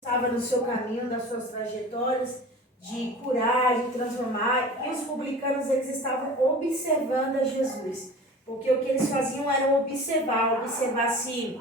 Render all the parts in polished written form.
estava no seu caminho, nas suas trajetórias de curar, de transformar, e os publicanos eles estavam observando a Jesus, porque o que eles faziam era observar se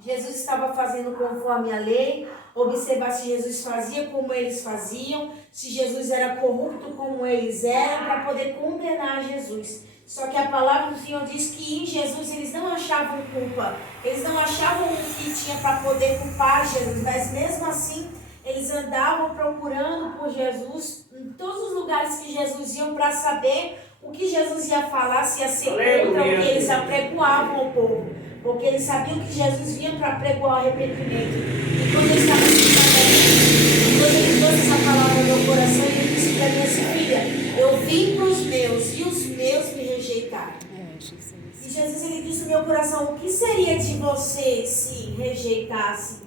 Jesus estava fazendo conforme a lei, observar se Jesus fazia como eles faziam, se Jesus era corrupto como eles eram, para poder condenar Jesus. Só que a palavra do Senhor diz que em Jesus eles não achavam culpa, eles não achavam o que tinha para poder culpar Jesus, mas mesmo assim eles andavam procurando por Jesus em todos os lugares que Jesus ia para saber o que Jesus ia falar, se ia ser contra o que eles apregoavam ao povo, porque eles sabiam que Jesus vinha para pregoar o arrependimento. E quando ele estava escutando, quando ele trouxe essa palavra no meu coração, ele disse para mim assim: filha, eu vim para os meus e os meus me rejeitaram. E Jesus ele disse no meu coração: o que seria de você se rejeitasse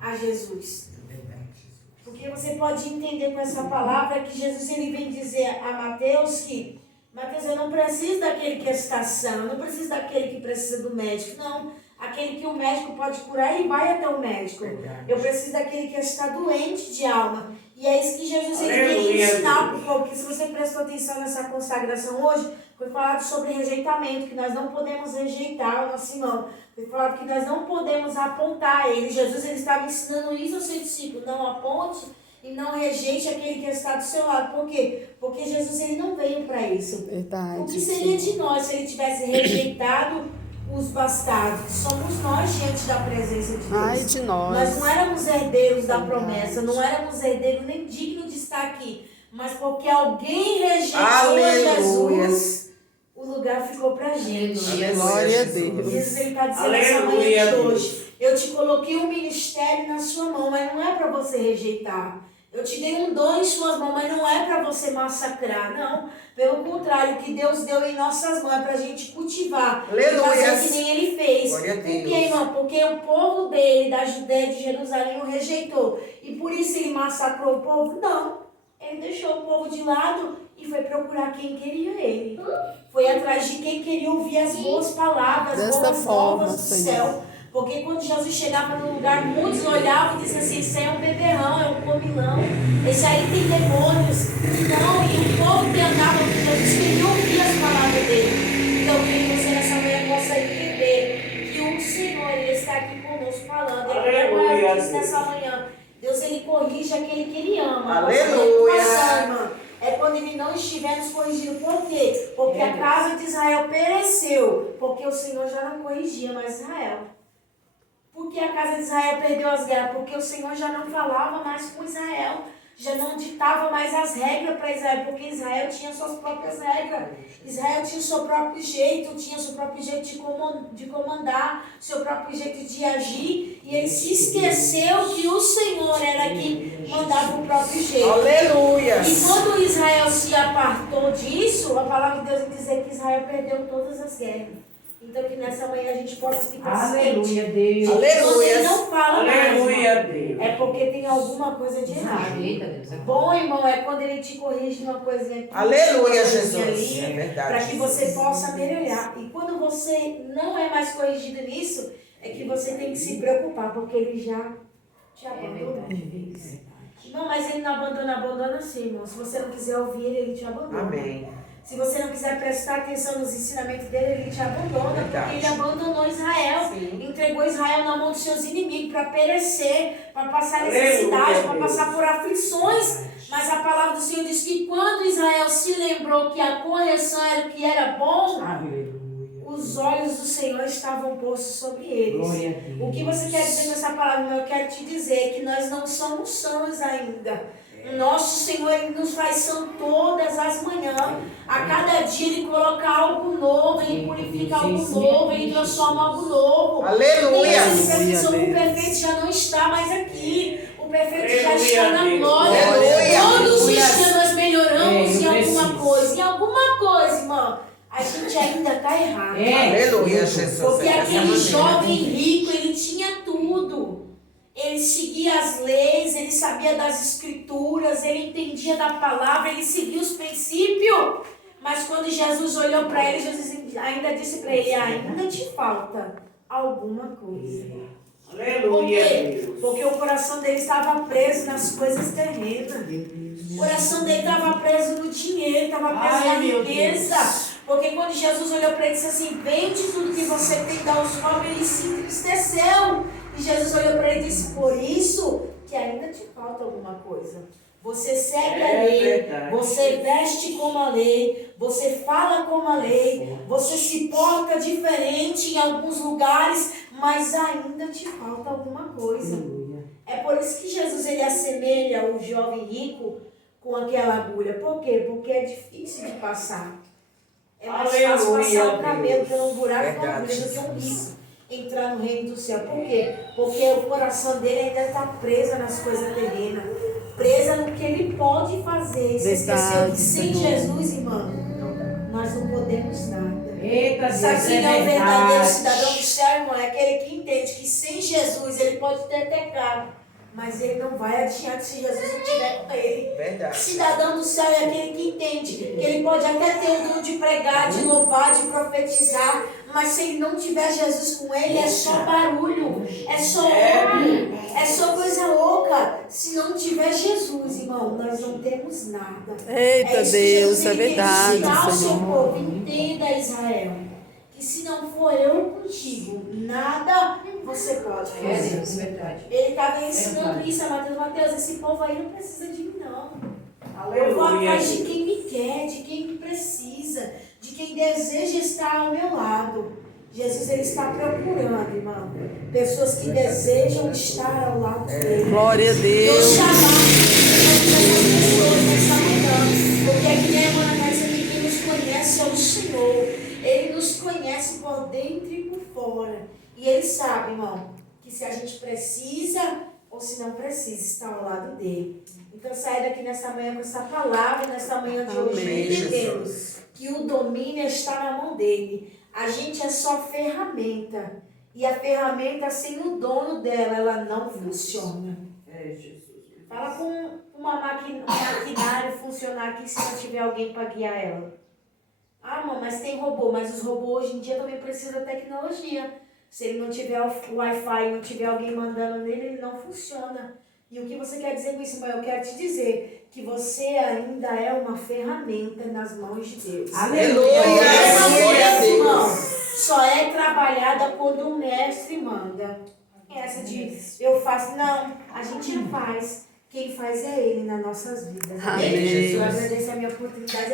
a Jesus? Porque você pode entender com essa palavra que Jesus ele vem dizer a Mateus que Mateus, eu não preciso daquele que está sã, eu não preciso daquele que precisa do médico, não. Aquele que o médico pode curar, ele vai até o médico. Eu preciso daquele que está doente de alma. E é isso que Jesus ele queria ensinar para o povo. Porque se você prestou atenção nessa consagração hoje, foi falado sobre rejeitamento, que nós não podemos rejeitar o nosso irmão. Foi falado que nós não podemos apontar ele. Jesus ele estava ensinando isso ao seu discípulo: não aponte e não rejeite aquele que está do seu lado. Por quê? Porque Jesus ele não veio para isso. Verdade. O que seria de nós se ele tivesse rejeitado os bastardos? Somos nós diante da presença de Deus. Ai de nós. Nós não éramos herdeiros da promessa, não éramos herdeiros nem dignos de estar aqui. Mas porque alguém rejeitou Jesus, o lugar ficou para a gente. Glória a Deus. Jesus ele está dizendo essa manhã de hoje: eu te coloquei um ministério na sua mão, mas não é para você rejeitar. Eu te dei um dom em suas mãos, mas não é para você massacrar, não. Pelo contrário, o que Deus deu em nossas mãos é para a gente cultivar. Fazer que nem ele fez. Por quê, irmão? Porque o povo dele, da Judéia, de Jerusalém, o rejeitou. E por isso ele massacrou o povo? Não. Ele deixou o povo de lado e foi procurar quem queria ele. Foi atrás de quem queria ouvir as boas palavras, as boas novas do céu. Porque quando Jesus chegava no lugar, muitos olhavam e diziam assim: esse aí é um beberrão, é um comilão, esse aí tem demônios. Não, e o povo que andava com Jesus queria ouvir as palavras dele. Então, que você nessa manhã possa entender que o Senhor ele está aqui conosco falando. Ele disse nessa manhã: Deus ele corrige aquele que ele ama. Aleluia! É quando ele não estiver nos corrigindo. Por quê? Porque a casa de Israel pereceu. Porque o Senhor já não corrigia mais Israel. Porque a casa de Israel perdeu as guerras? Porque o Senhor já não falava mais com Israel, já não ditava mais as regras para Israel, porque Israel tinha suas próprias regras. Israel tinha o seu próprio jeito, tinha o seu próprio jeito de comandar, seu próprio jeito de agir, e ele se esqueceu que o Senhor era quem mandava o próprio jeito. Aleluia! E quando Israel se apartou disso, a palavra de Deus vai dizer que Israel perdeu todas as guerras. Então que nessa manhã a gente possa ficar ciente. Aleluia, Deus. Quando ele não fala Aleluia, mais, Deus. é porque tem alguma coisa de errado. Bom, irmão, é quando ele te corrige uma coisinha aqui. Aleluia, Jesus. Ali, É verdade. para que você possa melhorar. E quando você não é mais corrigido nisso, é que você tem que se preocupar, porque ele já te abandonou. Não, mas ele não abandona sim, irmão. Se você não quiser ouvir ele te abandona. Amém. Se você não quiser prestar atenção nos ensinamentos dele, ele te abandona. Verdade. Porque ele abandonou Israel. Sim. Entregou Israel na mão dos seus inimigos para perecer, para passar necessidade, para passar por aflições. Mas a palavra do Senhor diz que quando Israel se lembrou que a correção era o que era bom, os olhos do Senhor estavam postos sobre eles. O que você quer dizer com essa palavra? Eu quero te dizer que nós não somos sãos ainda. O nosso Senhor, Ele nos faz são todas as manhãs. A cada dia Ele coloca algo novo, Ele purifica algo novo, Ele transforma algo novo. Aleluia! O perfeito já não está mais aqui. O perfeito já está na glória. Aleluia! Todos os dias nós melhoramos em alguma coisa. Em alguma coisa, irmão, a gente ainda está errado. Aleluia, Jesus. Porque aquele jovem rico, ele tinha tudo. Ele seguia as leis, ele sabia das escrituras, ele entendia da palavra, ele seguia os princípios. Mas quando Jesus olhou para ele, Jesus ainda disse para ele: ainda te falta alguma coisa. Por Aleluia, quê? Deus. Porque o coração dele estava preso nas coisas terrenas. O coração dele estava preso no dinheiro, estava preso na riqueza. Porque quando Jesus olhou para ele e disse assim, vende tudo que você tem, dá aos pobres, ele se entristeceu. E Jesus olhou para ele e disse, por isso que ainda te falta alguma coisa. Você segue a lei, verdade. você veste como a lei, você fala como a lei, você se porta diferente em alguns lugares, mas ainda te falta alguma coisa. É por isso que Jesus ele assemelha o jovem rico com aquela agulha. Por quê? Porque é difícil de passar. É mais fácil Aleluia, passar um camelo Deus. pelo buraco com a Verdade, agulha do que um Jesus. rico entrar no reino do céu. Por quê? Porque o coração dele ainda está preso nas coisas terrenas, presa no que ele pode fazer. E você esqueceu Verdade, que sem Senhor. Jesus, irmão, nós não podemos nada. Eita, Deus, Sabe quem é o verdadeiro verdade. cidadão do céu, irmão? É aquele que entende que sem Jesus ele pode ter pecado, mas ele não vai adiante se Jesus não estiver com ele. Verdade. Cidadão do céu é aquele que entende que ele pode até ter o dom de pregar, de louvar, de profetizar, mas se ele não tiver Jesus com ele, é só barulho, é só oco, é só coisa oca. Se não tiver Jesus, irmão, nós não temos nada. Eita, isso que Deus, Jesus, é ele quer verdade, ensinar ao seu Senhor. povo. Entenda, Israel, que se não for eu contigo, nada você pode fazer. verdade. Ele estava ensinando isso a Mateus, esse povo aí não precisa de mim, não. Eu vou Aleluia. atrás de quem me quer, de quem me precisa, de quem deseja estar ao meu lado. Jesus, ele está procurando, irmão, pessoas que desejam estar ao lado dele. Glória a Eu Deus. chamar essas pessoas nessa manhã, porque aqui na Irmã Nessa, quem nos conhece é o Senhor. Ele nos conhece por dentro e por fora. E ele sabe, irmão, que se a gente precisa ou se não precisa estar ao lado dele. Então sai daqui nessa manhã com essa palavra, nessa manhã de hoje, Amém, entendendo Jesus. que o domínio está na mão dele. A gente é só ferramenta. E a ferramenta, sem o dono dela, ela não funciona. É, Jesus. Fala com um maquinário funcionar aqui se não tiver alguém para guiar ela. Ah, mãe, mas tem robô. Mas os robôs hoje em dia também precisam da tecnologia. Se ele não tiver o Wi-Fi, não tiver alguém mandando nele, ele não funciona. E o que você quer dizer com isso, mãe? Eu quero te dizer que você ainda é uma ferramenta nas mãos de Deus. Aleluia. Essa Glória a mesma, Deus. irmão, só é trabalhada quando o mestre manda. Essa de eu faço, não, a gente faz. Quem faz é ele nas nossas vidas. Amém. Eu agradeço a minha oportunidade.